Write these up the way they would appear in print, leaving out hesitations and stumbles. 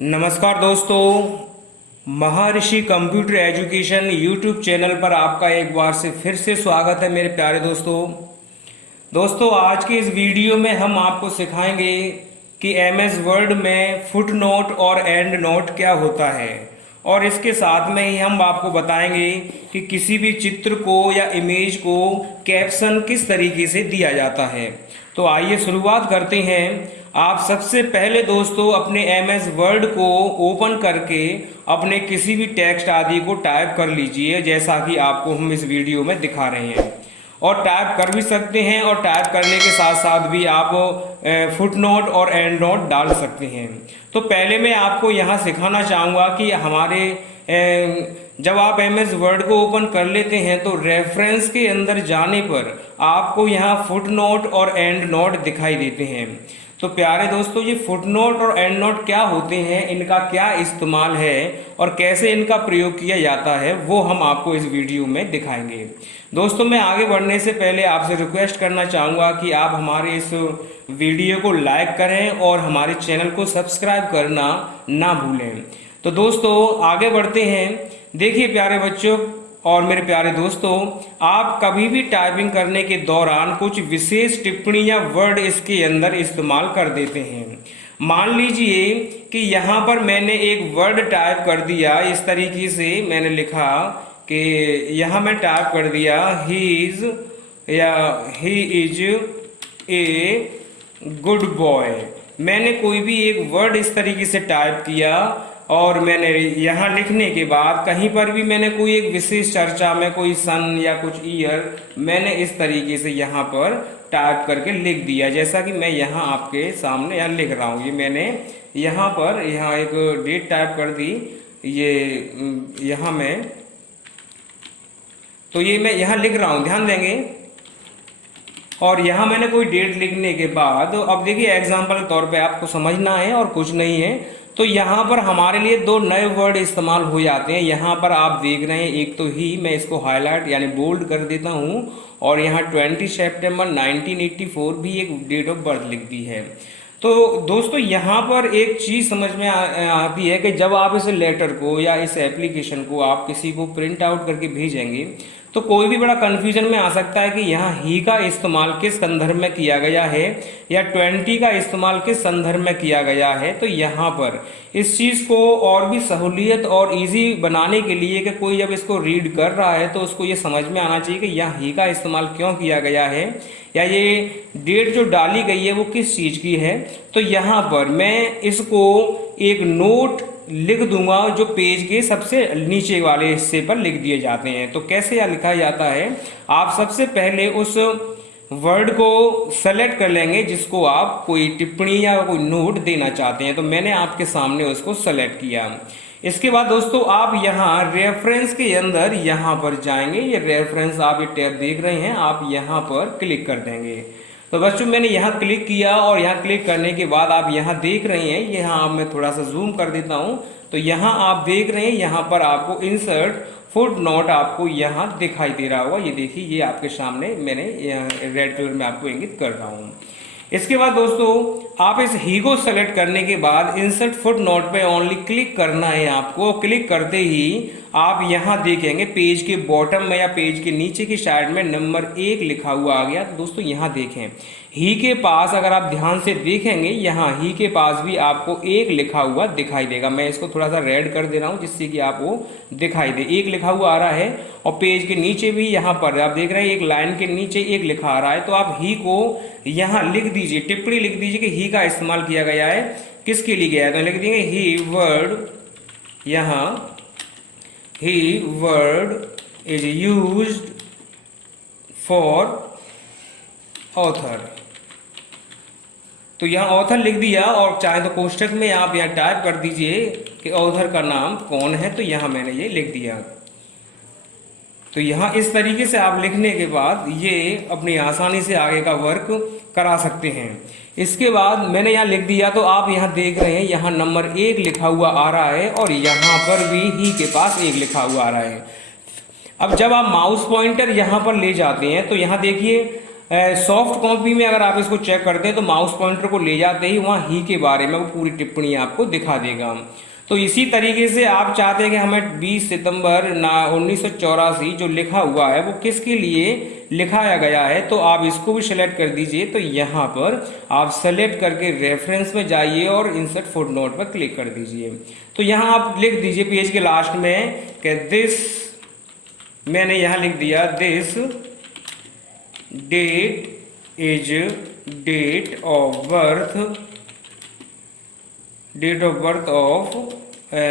नमस्कार दोस्तों, महर्षि computer education YouTube channel पर आपका एक बार से फिर से स्वागत है मेरे प्यारे दोस्तों। आज के इस वीडियो में हम आपको सिखाएंगे कि एमएस वर्ड में फुट नोट और एंड नोट क्या होता है, और इसके साथ में ही हम आपको बताएंगे कि किसी भी चित्र को या इमेज को कैप्शन किस तरीके से दिया जाता है। तो आइए शुरुआत करते हैं। आप सबसे पहले दोस्तों अपने एमएस वर्ड को ओपन करके अपने किसी भी टेक्स्ट आदि को टाइप कर लीजिए, जैसा कि आपको हम इस वीडियो में दिखा रहे हैं। और टाइप कर भी सकते हैं, और टाइप करने के साथ साथ भी आप फुट नोट और एंड नोट डाल सकते हैं। तो पहले मैं आपको यहाँ सिखाना चाहूँगा कि जब आप एमएस वर्ड को ओपन कर लेते हैं तो रेफरेंस के अंदर जाने पर आपको यहाँ फुट नोट और एंड नोट दिखाई देते हैं। तो प्यारे दोस्तों, ये फुट नोट और एंड नोट क्या होते हैं, इनका क्या इस्तेमाल है और कैसे इनका प्रयोग किया जाता है, वो हम आपको इस वीडियो में दिखाएंगे। दोस्तों, मैं आगे बढ़ने से पहले आपसे रिक्वेस्ट करना चाहूँगा कि आप हमारे इस वीडियो को लाइक करें और हमारे चैनल को सब्सक्राइब करना ना भूलें। तो दोस्तों आगे बढ़ते हैं। देखिए प्यारे बच्चों और मेरे प्यारे दोस्तों, आप कभी भी टाइपिंग करने के दौरान कुछ विशेष टिप्पणी या वर्ड इसके अंदर इस्तेमाल कर देते हैं। मान लीजिए कि यहाँ पर मैंने एक वर्ड टाइप कर दिया, इस तरीके से मैंने लिखा कि यहाँ मैं टाइप कर दिया he is a good boy. मैंने कोई भी एक वर्ड इस तरीके से टाइप किया और मैंने यहाँ लिखने के बाद कहीं पर भी मैंने कोई एक विशेष चर्चा में कोई सन या कुछ ईयर मैंने इस तरीके से यहाँ पर टाइप करके लिख दिया, जैसा कि मैं यहाँ आपके सामने यहाँ लिख रहा हूँ। ये मैंने यहाँ पर यहाँ एक डेट टाइप कर दी, ये यहाँ मैं तो ये मैं यहाँ लिख रहा हूँ, ध्यान देंगे। और यहाँ मैंने कोई डेट लिखने के बाद अब देखिए एग्जाम्पल के तौर पे आपको समझना है और कुछ नहीं है। तो यहाँ पर हमारे लिए दो नए वर्ड इस्तेमाल हो जाते हैं। यहाँ पर आप देख रहे हैं, एक तो ही, मैं इसको हाईलाइट यानी बोल्ड कर देता हूँ, और यहाँ 20 सितंबर 1984 भी एक डेट ऑफ बर्थ लिख दी है। तो दोस्तों यहाँ पर एक चीज़ समझ में आती है कि जब आप इस लेटर को या इस एप्लीकेशन को आप किसी को प्रिंट आउट करके भेजेंगे तो कोई भी बड़ा कन्फ्यूजन में आ सकता है कि यहाँ ही का इस्तेमाल किस संदर्भ में किया गया है या 20 का इस्तेमाल किस संदर्भ में किया गया है। तो यहाँ पर इस चीज़ को और भी सहूलियत और इजी बनाने के लिए कि कोई जब इसको रीड कर रहा है तो उसको ये समझ में आना चाहिए कि यहाँ ही का इस्तेमाल क्यों किया गया है या ये डेट जो डाली गई है वो किस चीज़ की है। तो यहाँ पर मैं इसको एक नोट लिख दूंगा जो पेज के सबसे नीचे वाले हिस्से पर लिख दिए जाते हैं। तो कैसे यह लिखा जाता है, आप सबसे पहले उस वर्ड को सेलेक्ट कर लेंगे जिसको आप कोई टिप्पणी या कोई नोट देना चाहते हैं। तो मैंने आपके सामने उसको सेलेक्ट किया। इसके बाद दोस्तों आप यहाँ रेफरेंस के अंदर यहाँ पर जाएंगे, ये रेफरेंस आप ये टैब देख रहे हैं, आप यहाँ पर क्लिक कर देंगे। तो बच्चों मैंने यहाँ क्लिक किया और यहाँ क्लिक करने के बाद आप यहाँ देख रहे हैं, यहाँ मैं थोड़ा सा जूम कर देता हूँ। तो यहाँ आप देख रहे हैं, यहाँ पर आपको इंसर्ट फुट नोट आपको यहाँ दिखाई दे रहा होगा। ये देखिए, ये आपके सामने मैंने रेड कलर में आपको इंगित कर रहा हूँ। इसके बाद दोस्तों आप इस ही को सेलेक्ट करने के बाद इंसर्ट फुट नोट पे ओनली क्लिक करना है आपको। क्लिक करते ही आप यहाँ देखेंगे पेज के बॉटम में या पेज के नीचे की साइड में नंबर 1 लिखा हुआ आ गया। तो दोस्तों यहाँ देखें, ही के पास अगर आप ध्यान से देखेंगे, यहाँ ही के पास भी आपको 1 लिखा हुआ दिखाई देगा। मैं इसको थोड़ा सा रेड कर दे रहा हूँ जिससे कि आपको दिखाई दे, 1 लिखा हुआ आ रहा है। और पेज के नीचे भी यहाँ पर आप देख रहे हैं, एक लाइन के नीचे 1 लिखा आ रहा है। तो आप ही को यहाँ लिख दीजिए, टिप्पणी लिख दीजिए कि ही का इस्तेमाल किया गया है, किसके लिए गया है। तो लिख देंगे ही वर्ड, यहाँ he word is used for author. तो यहाँ ऑथर लिख दिया, और चाहे तो कोष्टक में आप यहाँ टाइप कर दीजिए कि ऑथर का नाम कौन है। तो यहाँ मैंने ये लिख दिया। तो यहाँ इस तरीके से आप लिखने के बाद ये अपनी आसानी से आगे का वर्क करा सकते हैं। इसके बाद मैंने यहाँ लिख दिया, तो आप यहाँ देख रहे हैं, यहाँ नंबर 1 लिखा हुआ आ रहा है और यहाँ पर भी ही के पास 1 लिखा हुआ आ रहा है। अब जब आप माउस पॉइंटर यहाँ पर ले जाते हैं तो यहाँ देखिए सॉफ्ट कॉपी में अगर आप इसको चेक करते हैं तो माउस पॉइंटर को ले जाते ही वहाँ ही के बारे में वो पूरी टिप्पणी आपको दिखा देगा। तो इसी तरीके से आप चाहते हैं कि हमें 20 सितंबर 1984 जो लिखा हुआ है वो किसके लिए लिखाया गया है, तो आप इसको भी सिलेक्ट कर दीजिए। तो यहाँ पर आप सेलेक्ट करके रेफरेंस में जाइए और इंसर्ट फुटनोट पर क्लिक कर दीजिए। तो यहाँ आप लिख दीजिए पेज के लास्ट में कि दिस, मैंने यहाँ लिख दिया this date is date of birth of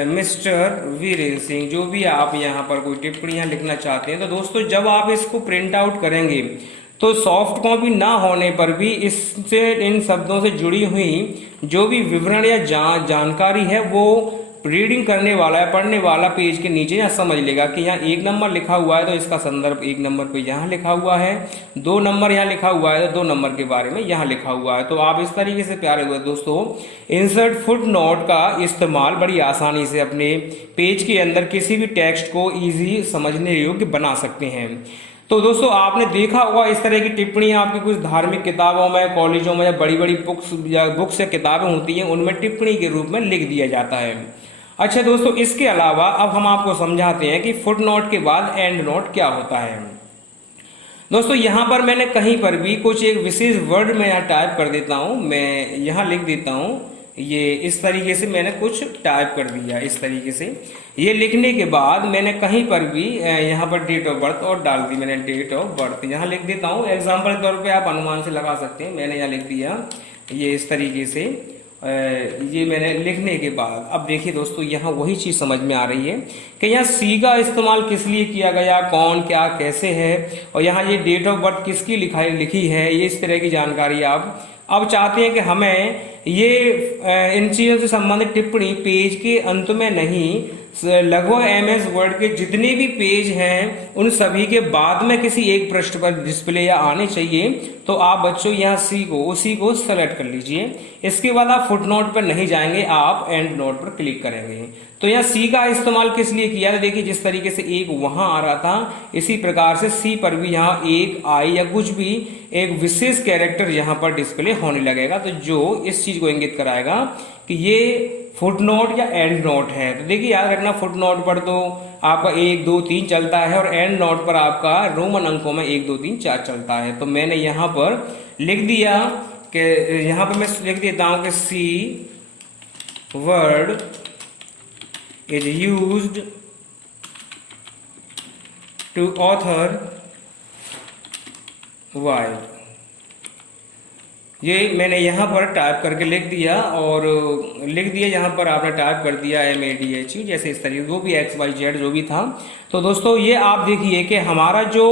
mister Virendra Singh. जो भी आप यहाँ पर कोई टिप्पणियाँ लिखना चाहते हैं। तो दोस्तों जब आप इसको प्रिंट आउट करेंगे तो सॉफ्ट कॉपी ना होने पर भी इससे इन शब्दों से जुड़ी हुई जो भी विवरण या जानकारी है वो रीडिंग करने वाला है, पढ़ने वाला पेज के नीचे यहाँ समझ लेगा कि यहाँ 1 नंबर लिखा हुआ है तो इसका संदर्भ 1 नंबर पे यहाँ लिखा हुआ है, 2 नंबर यहाँ लिखा हुआ है तो 2 नंबर के बारे में यहाँ लिखा हुआ है। तो आप इस तरीके से प्यारे हुए दोस्तों इंसर्ट फुटनोट का इस्तेमाल बड़ी आसानी से अपने पेज के अंदर किसी भी टेक्स्ट को ईजी समझने योग्य बना सकते हैं। तो दोस्तों आपने देखा होगा इस तरह की टिप्पणियां आपकी कुछ धार्मिक किताबों में, कॉलेजों में, या बड़ी बड़ी बुक्स या किताबें होती हैं उनमें टिप्पणी के रूप में लिख दिया जाता है। अच्छा दोस्तों इसके अलावा अब हम आपको समझाते हैं कि फुटनोट के बाद एंड नोट क्या होता है। दोस्तों यहाँ पर मैंने कहीं पर भी कुछ एक विशेष वर्ड में यहाँ टाइप कर देता हूँ, मैं यहाँ लिख देता हूँ, ये इस तरीके से मैंने कुछ टाइप कर दिया। इस तरीके से ये लिखने के बाद मैंने कहीं पर भी यहाँ पर डेट ऑफ बर्थ और डाल दी, मैंने डेट ऑफ बर्थ यहाँ लिख देता हूँ। एग्जाम्पल के तौर पे आप अनुमान से लगा सकते हैं, मैंने यहाँ लिख दिया ये इस तरीके से। ये मैंने लिखने के बाद अब देखिए दोस्तों यहाँ वही चीज़ समझ में आ रही है कि यहाँ सी का इस्तेमाल किस लिए किया गया, कौन, क्या, कैसे है, और यहाँ ये डेट ऑफ बर्थ किसकी लिखी है, ये इस तरह की जानकारी आप अब चाहते हैं कि हमें ये इन चीज़ों से संबंधित टिप्पणी पेज के अंत में नहीं, लगभग MS वर्ड के जितने भी पेज हैं उन सभी के बाद में किसी एक पृष्ठ पर डिस्प्ले या आने चाहिए। तो आप बच्चों यहाँ उसी को सेलेक्ट कर लीजिए। इसके बाद आप फुटनोट पर नहीं जाएंगे, आप एंड नोट पर क्लिक करेंगे। तो यहाँ सी का इस्तेमाल किस लिए किया है, देखिए जिस तरीके से एक वहां आ रहा था इसी प्रकार से सी पर भी यहाँ एक आई या कुछ भी एक विशेष कैरेक्टर यहाँ पर डिस्प्ले होने लगेगा। तो जो इस चीज को इंगित कराएगा कि ये फुटनोट या एंड नोट है। तो देखिए याद रखना फुटनोट पर तो आपका 1 2 3 चलता है और एंड नोट पर आपका रोमन अंकों में 1 2 3 4 चलता है। तो मैंने यहाँ पर लिख दिया कि यहाँ पर मैं लिख देता हूँ कि सी word is used to author y। ये मैंने यहाँ पर टाइप करके लिख दिया और लिख दिया यहाँ पर आपने टाइप कर दिया MADHE, जैसे इस तरीके जो भी XYZ जो भी था। तो दोस्तों ये आप देखिए कि हमारा जो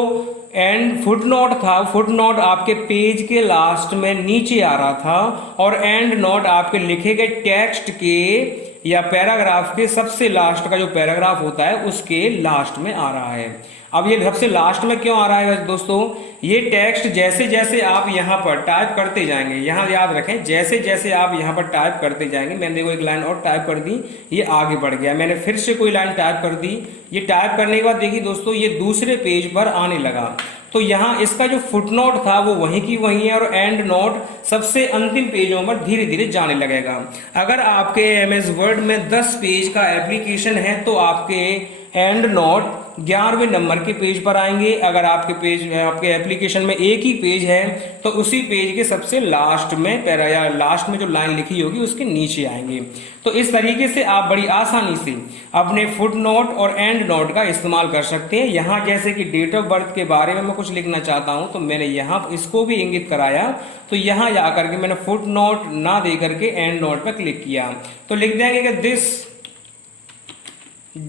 एंड फुटनोट था, फुटनोट आपके पेज के लास्ट में नीचे आ रहा था और एंड नोट आपके लिखे गए टेक्स्ट के या पैराग्राफ के सबसे लास्ट का जो पैराग्राफ होता है उसके लास्ट में आ रहा है। अब ये सबसे लास्ट में क्यों आ रहा है दोस्तों, ये टेक्स्ट जैसे जैसे आप यहाँ पर टाइप करते जाएंगे, यहाँ याद रखें जैसे जैसे आप यहाँ पर टाइप करते जाएंगे, मैंने देखो एक लाइन और टाइप कर दी, ये आगे बढ़ गया, मैंने फिर से कोई लाइन टाइप कर दी, ये टाइप करने के बाद देखिए दोस्तों ये दूसरे पेज पर आने लगा। तो यहाँ इसका जो फुटनोट था वो वहीं की वहीं है और एंड नोट सबसे अंतिम पेजों पर धीरे धीरे जाने लगेगा। अगर आपके MS वर्ड में 10 पेज का एप्लीकेशन है तो आपके एंड नोट 11वें नंबर के पेज पर आएंगे। अगर आपके एप्लीकेशन में एक ही पेज है तो उसी पेज के सबसे लास्ट में या लास्ट में जो लाइन लिखी होगी उसके नीचे आएंगे। तो इस तरीके से आप बड़ी आसानी से अपने फुट नोट और एंड नोट का इस्तेमाल कर सकते हैं। यहाँ जैसे कि डेट ऑफ बर्थ के बारे में मैं कुछ लिखना चाहता हूँ तो मैंने यहाँ इसको भी इंगित कराया, तो यहाँ जाकर के मैंने फुट नोट ना दे करके एंड नोट पर क्लिक किया तो लिख देंगे कि this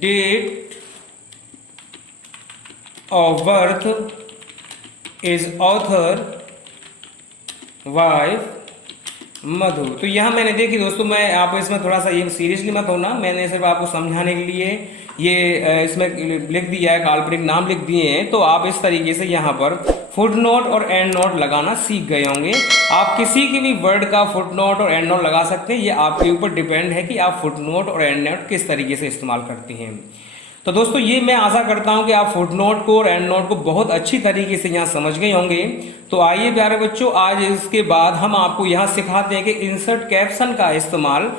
date of birth is author wife Madhu. तो यहाँ मैंने देखी दोस्तों, मैं आप इसमें थोड़ा सा ये सीरियसली मत होना, मैंने सिर्फ आपको समझाने के लिए ये इसमें लिख दिया है, काल्पनिक नाम लिख दिए हैं। तो आप इस तरीके से यहाँ पर फुट नोट और एंड नोट लगाना सीख गए होंगे। आप किसी के भी वर्ड का फुट नोट और एंड नोट लगा सकते हैं, ये आपके ऊपर डिपेंड है कि आप फुट नोट और एंड नोट किस तरीके से इस्तेमाल करते हैं। तो दोस्तों ये मैं आशा करता हूं कि आप फुटनोट को और एंड नोट को बहुत अच्छी तरीके से यहाँ समझ गए होंगे। तो आइए प्यारे बच्चों, आज इसके बाद हम आपको यहाँ सिखाते हैं कि इंसर्ट कैप्शन का इस्तेमाल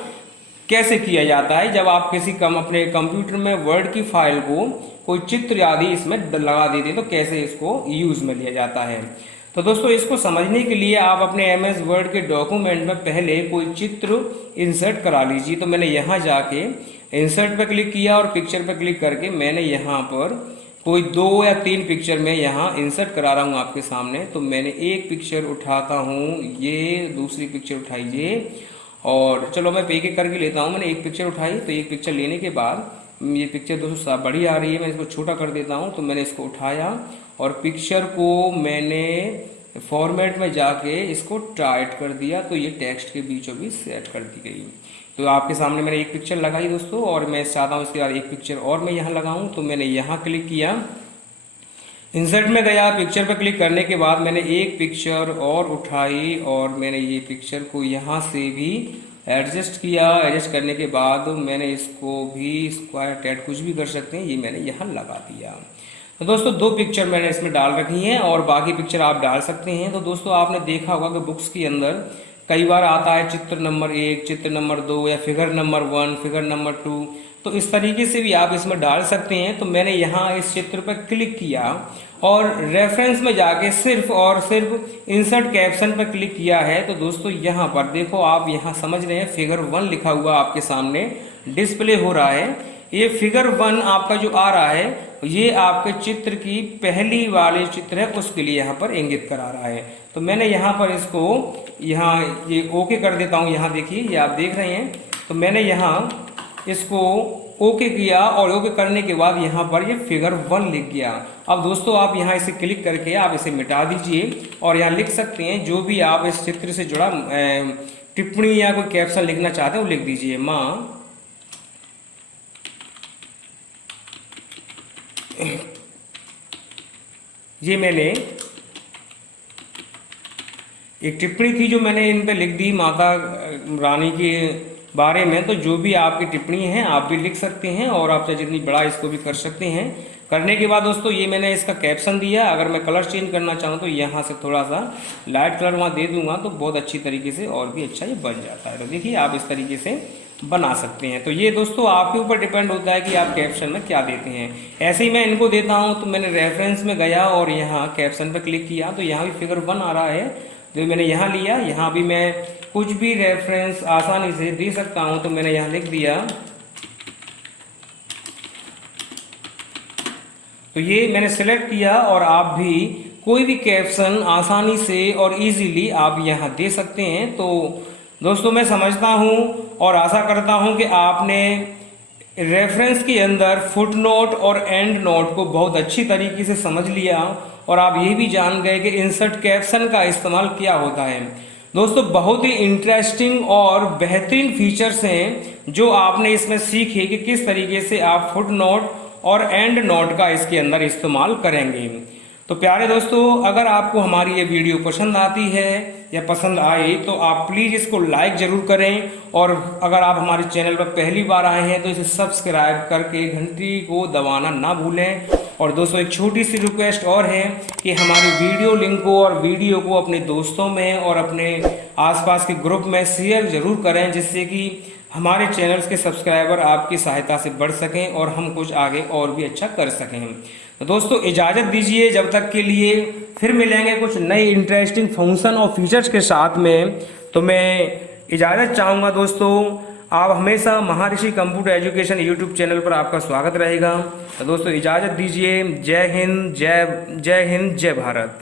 कैसे किया जाता है जब आप किसी अपने कंप्यूटर में वर्ड की फाइल को कोई चित्र आदि इसमें लगा देते हैं तो कैसे इसको यूज में लिया जाता है। तो दोस्तों इसको समझने के लिए आप अपने MS वर्ड के डॉक्यूमेंट में पहले कोई चित्र इंसर्ट करा लीजिए। तो मैंने यहाँ जाके इंसर्ट पर क्लिक किया और पिक्चर पर क्लिक करके मैंने यहाँ पर कोई 2 या 3 पिक्चर में यहाँ इंसर्ट करा रहा हूँ आपके सामने। तो मैंने एक पिक्चर उठाता हूँ, ये दूसरी पिक्चर उठाइए और चलो मैं एक एक करके लेता हूँ। मैंने एक पिक्चर उठाई, तो एक पिक्चर लेने के बाद ये पिक्चर दोस्तों बड़ी आ रही है, मैं इसको छोटा कर देता हूँ। तो मैंने इसको उठाया और पिक्चर को मैंने फॉर्मेट में जाके इसको टाइट कर दिया, तो ये टेक्स्ट के बीचों बीच सेट कर दी गई। तो आपके सामने मैंने एक पिक्चर लगाई दोस्तों और मैं चाहता हूँ इसके बाद एक पिक्चर और मैं यहाँ लगाऊँ। तो मैंने यहाँ क्लिक किया, इंसर्ट में गया, पिक्चर पर क्लिक करने के बाद मैंने एक पिक्चर और उठाई और मैंने ये पिक्चर को यहाँ से भी एडजस्ट किया। एडजस्ट करने के बाद मैंने इसको भी स्क्वायर टैट कुछ भी कर सकते हैं, ये मैंने यहाँ लगा दिया। तो दोस्तों 2 पिक्चर मैंने इसमें डाल रखी हैं और बाकी पिक्चर आप डाल सकते हैं। तो दोस्तों आपने देखा होगा कि बुक्स के अंदर कई बार आता है चित्र नंबर 1, चित्र नंबर 2 या फिगर नंबर 1, फिगर नंबर 2, तो इस तरीके से भी आप इसमें डाल सकते हैं। तो मैंने यहाँ इस चित्र पर क्लिक किया और रेफरेंस में जाके सिर्फ और सिर्फ इंसर्ट कैप्शन पर क्लिक किया है। तो दोस्तों यहाँ पर देखो, आप यहाँ समझ रहे हैं फिगर 1 लिखा हुआ आपके सामने डिस्प्ले हो रहा है। ये फिगर 1 आपका जो आ रहा है ये आपके चित्र की पहली वाले चित्र है, उसके लिए यहाँ पर इंगित करा रहा है। तो मैंने यहाँ पर इसको यहाँ ये ओके कर देता हूँ। यहाँ देखिए, ये आप देख रहे हैं। तो मैंने यहाँ इसको ओके किया और ओके करने के बाद यहाँ पर ये फिगर 1 लिख गया। अब दोस्तों आप यहाँ इसे क्लिक करके आप इसे मिटा दीजिए और यहाँ लिख सकते हैं जो भी आप इस चित्र से जुड़ा टिप्पणी या कोई कैप्शन लिखना चाहते हैं वो लिख दीजिए। माँ ये मैंने एक टिप्पणी थी जो मैंने इन पे लिख दी माता रानी के बारे में। तो जो भी आपकी टिप्पणी है आप भी लिख सकते हैं और आप चाहे जितनी बड़ा इसको भी कर सकते हैं। करने के बाद दोस्तों ये मैंने इसका कैप्शन दिया। अगर मैं कलर चेंज करना चाहूँ तो यहाँ से थोड़ा सा लाइट कलर वहाँ दे दूंगा तो बहुत अच्छी तरीके से और भी अच्छा ये बन जाता है। तो देखिए आप इस तरीके से बना सकते हैं। तो ये दोस्तों आपके ऊपर डिपेंड होता है कि आप कैप्शन में क्या देते हैं। ऐसे ही मैं इनको देता हूँ। तो मैंने रेफरेंस में गया और यहाँ कैप्शन पर क्लिक किया तो यहाँ भी फिगर 1 आ रहा है, तो मैंने यहाँ लिया। यहाँ भी मैं कुछ भी रेफरेंस आसानी से दे सकता हूँ, तो मैंने यहाँ लिख दिया। तो ये मैंने सिलेक्ट किया और आप भी कोई भी कैप्शन आसानी से और इजीली आप यहाँ दे सकते हैं। तो दोस्तों मैं समझता हूँ और आशा करता हूँ कि आपने रेफरेंस के अंदर फुटनोट और एंड नोट को बहुत अच्छी तरीके से समझ लिया और आप ये भी जान गए कि इंसर्ट कैप्शन का इस्तेमाल क्या होता है। दोस्तों बहुत ही इंटरेस्टिंग और बेहतरीन फीचर्स हैं जो आपने इसमें सीखे कि किस तरीके से आप फुटनोट और एंड नोट का इसके अंदर इस्तेमाल करेंगे। तो प्यारे दोस्तों, अगर आपको हमारी ये वीडियो पसंद आती है या पसंद आए तो आप प्लीज़ इसको लाइक ज़रूर करें और अगर आप हमारे चैनल पर पहली बार आए हैं तो इसे सब्सक्राइब करके घंटी को दबाना ना भूलें। और दोस्तों एक छोटी सी रिक्वेस्ट और है कि हमारी वीडियो लिंक को और वीडियो को अपने दोस्तों में और अपने आसपास के ग्रुप में शेयर ज़रूर करें, जिससे कि हमारे चैनल्स के सब्सक्राइबर आपकी सहायता से बढ़ सकें और हम कुछ आगे और भी अच्छा कर सकें। तो दोस्तों इजाज़त दीजिए, जब तक के लिए फिर मिलेंगे कुछ नए इंटरेस्टिंग फंक्शन और फीचर्स के साथ में। तो मैं इजाज़त चाहूँगा दोस्तों, आप हमेशा महर्षि कंप्यूटर एजुकेशन यूट्यूब चैनल पर आपका स्वागत रहेगा। तो दोस्तों इजाज़त दीजिए। जय हिंद, जय हिंद, जय भारत।